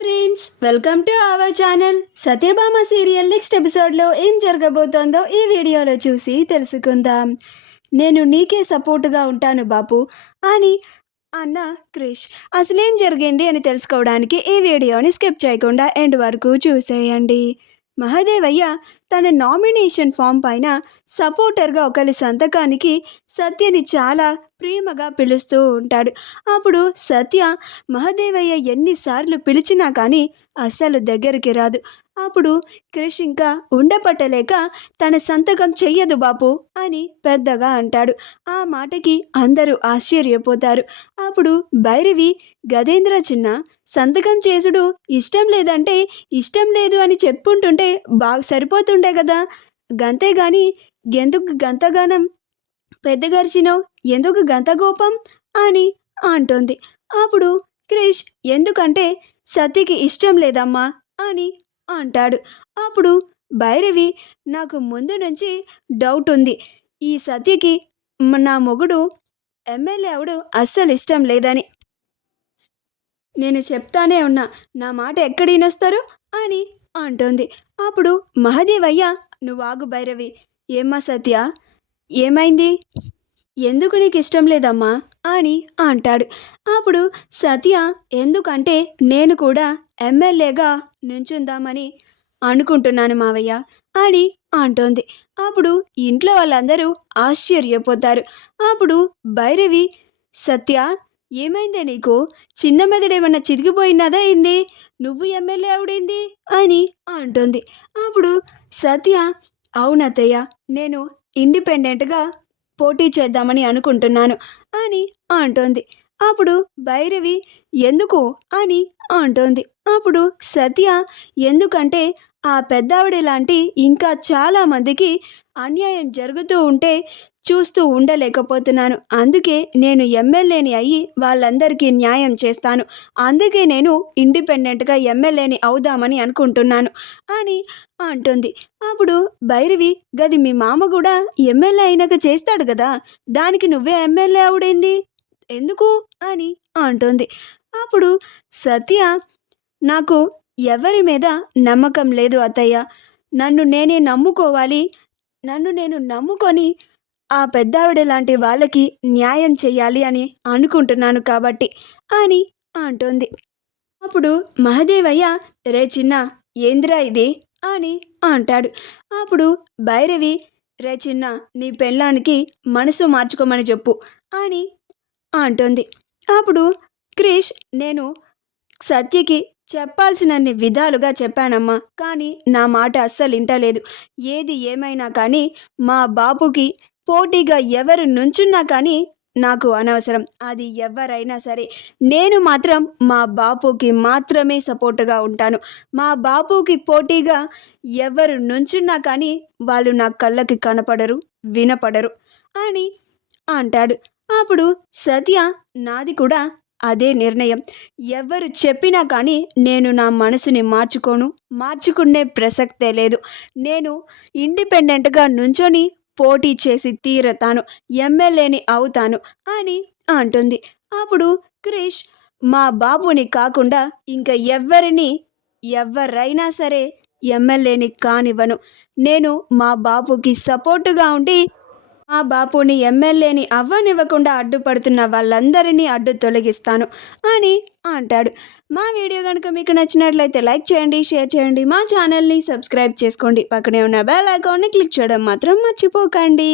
Friends, welcome to our channel. Satyabhama serial next ఎపిసోడ్లో ఏం జరగబోతోందో ఈ వీడియోలో చూసి తెలుసుకుందాం. నేను నీకే సపోర్టుగా ఉంటాను బాపు అని అన్న క్రిష్. అసలేం జరిగింది అని తెలుసుకోవడానికి ఈ వీడియోని స్కిప్ చేయకుండా ఎండ్ వరకు చూసేయండి. మహదేవయ్య తన నామినేషన్ ఫామ్ పైన సపోర్టర్గా ఒకరి సంతకానికి సత్యని చాలా ప్రేమగా పిలుస్తూ ఉంటాడు. అప్పుడు సత్య మహదేవయ్య ఎన్నిసార్లు పిలిచినా కానీ అస్సలు దగ్గరికి రాదు. అప్పుడు క్రిష్ ఇంకా ఉండపట్టలేక తన సంతకం చెయ్యదు బాపు అని పెద్దగా అంటాడు. ఆ మాటకి అందరూ ఆశ్చర్యపోతారు. అప్పుడు భైరవి, గజేంద్ర చిన్న సంతకం చేసుడు ఇష్టం లేదంటే ఇష్టం లేదు అని చెప్పుంటుంటే బాగా సరిపోతుండే కదా, గంతేగాని ఎందుకు గంతగానం పెద్దగరిచినావు, ఎందుకు గంతగోపం అని అంటుంది. అప్పుడు క్రిష్ ఎందుకంటే సత్యకి ఇష్టం లేదమ్మా అని అంటాడు. అప్పుడు భైరవి, నాకు ముందు నుంచి డౌట్ ఉంది, ఈ సత్యకి నా మొగుడు ఎమ్మెల్యే అవుడు అస్సలు ఇష్టం లేదని. నేను చెప్తానే ఉన్నా, నా మాట ఎక్కడినొస్తారు అని అంటుంది. అప్పుడు మహదేవయ్య, నువ్వు ఆగు భైరవి. ఏమ్మా సత్య, ఏమైంది, ఎందుకు నీకు ఇష్టం లేదమ్మా అని అంటాడు. అప్పుడు సత్య, ఎందుకంటే నేను కూడా ఎమ్మెల్యేగా నుంచుందామని అనుకుంటున్నాను మావయ్య అని అంటోంది. అప్పుడు ఇంట్లో వాళ్ళందరూ ఆశ్చర్యపోతారు. అప్పుడు భైరవి, సత్య ఏమైందే నీకు, చిన్న మెదడేమన్నా చితికిపోయినదా ఏంది, నువ్వు ఎమ్మెల్యే అవుడింది అని అంటుంది. అప్పుడు సత్య, అవునత్తయ్య, నేను ఇండిపెండెంట్గా పోటీ చేద్దామని అనుకుంటున్నాను అని అంటోంది. అప్పుడు భైరవి, ఎందుకు అని అంటోంది. అప్పుడు సత్య, ఎందుకంటే ఆ పెద్దావిడ లాంటి ఇంకా చాలామందికి అన్యాయం జరుగుతూ ఉంటే చూస్తూ ఉండలేకపోతున్నాను. అందుకే నేను ఎమ్మెల్యేని అయ్యి వాళ్ళందరికీ న్యాయం చేస్తాను. అందుకే నేను ఇండిపెండెంట్గా ఎమ్మెల్యేని అవుదామని అనుకుంటున్నాను అని అంటుంది. అప్పుడు భైరవి, గది మీ మామ కూడా ఎమ్మెల్యే అయినాక చేస్తాడు కదా, దానికి నువ్వే ఎమ్మెల్యే అవుడేంది ఎందుకు అని అంటుంది. అప్పుడు సత్య, నాకు ఎవరి మీద నమ్మకం లేదు అత్తయ్య, నన్ను నేనే నమ్ముకోవాలి, నన్ను నేను నమ్ముకొని ఆ పెద్దావిడ లాంటి వాళ్ళకి న్యాయం చెయ్యాలి అని అనుకుంటున్నాను కాబట్టి అని అంటుంది. అప్పుడు మహదేవయ్య, రే చిన్న, ఏంద్రా ఇది అని అంటాడు. అప్పుడు భైరవి, రే చిన్న, నీ పెళ్ళానికి మనసు మార్చుకోమని చెప్పు అని అంటుంది. అప్పుడు క్రిష్, నేను సత్యకి చెప్పాల్సినన్ని విధాలుగా చెప్పానమ్మా, కానీ నా మాట అస్సలు వింటలేదు. ఏది ఏమైనా కానీ మా బాబుకి పోటీగా ఎవరు నుంచున్నా కానీ నాకు అనవసరం, అది ఎవరైనా సరే. నేను మాత్రం మా బాపుకి మాత్రమే సపోర్టుగా ఉంటాను. మా బాపుకి పోటీగా ఎవరు నుంచున్నా కానీ వాళ్ళు నా కళ్ళకి కనపడరు, వినపడరు అని అంటాడు. అప్పుడు సత్య, నాది కూడా అదే నిర్ణయం. ఎవరు చెప్పినా కానీ నేను నా మనసుని మార్చుకునే ప్రసక్తే లేదు. నేను ఇండిపెండెంట్గా నుంచొని పోటీ చేసి తీరతాను, ఎమ్మెల్యేని అవుతాను అని అంటుంది. అప్పుడు క్రిష్, మా బాబుని కాకుండా ఇంకా ఎవరైనా సరే ఎమ్మెల్యేని కానివ్వను. నేను మా బాబుకి సపోర్టుగా ఉండి మా బాపుని ఎమ్మెల్యేని అవ్వనివ్వకుండా అడ్డుపడుతున్న వాళ్ళందరినీ అడ్డు తొలగిస్తాను అని అంటాడు. మా వీడియో కనుక మీకు నచ్చినట్లయితే లైక్ చేయండి, షేర్ చేయండి, మా ఛానల్ని సబ్స్క్రైబ్ చేసుకోండి, పక్కనే ఉన్న బెల్ ఐకాన్ని క్లిక్ చేయడం మాత్రం మర్చిపోకండి.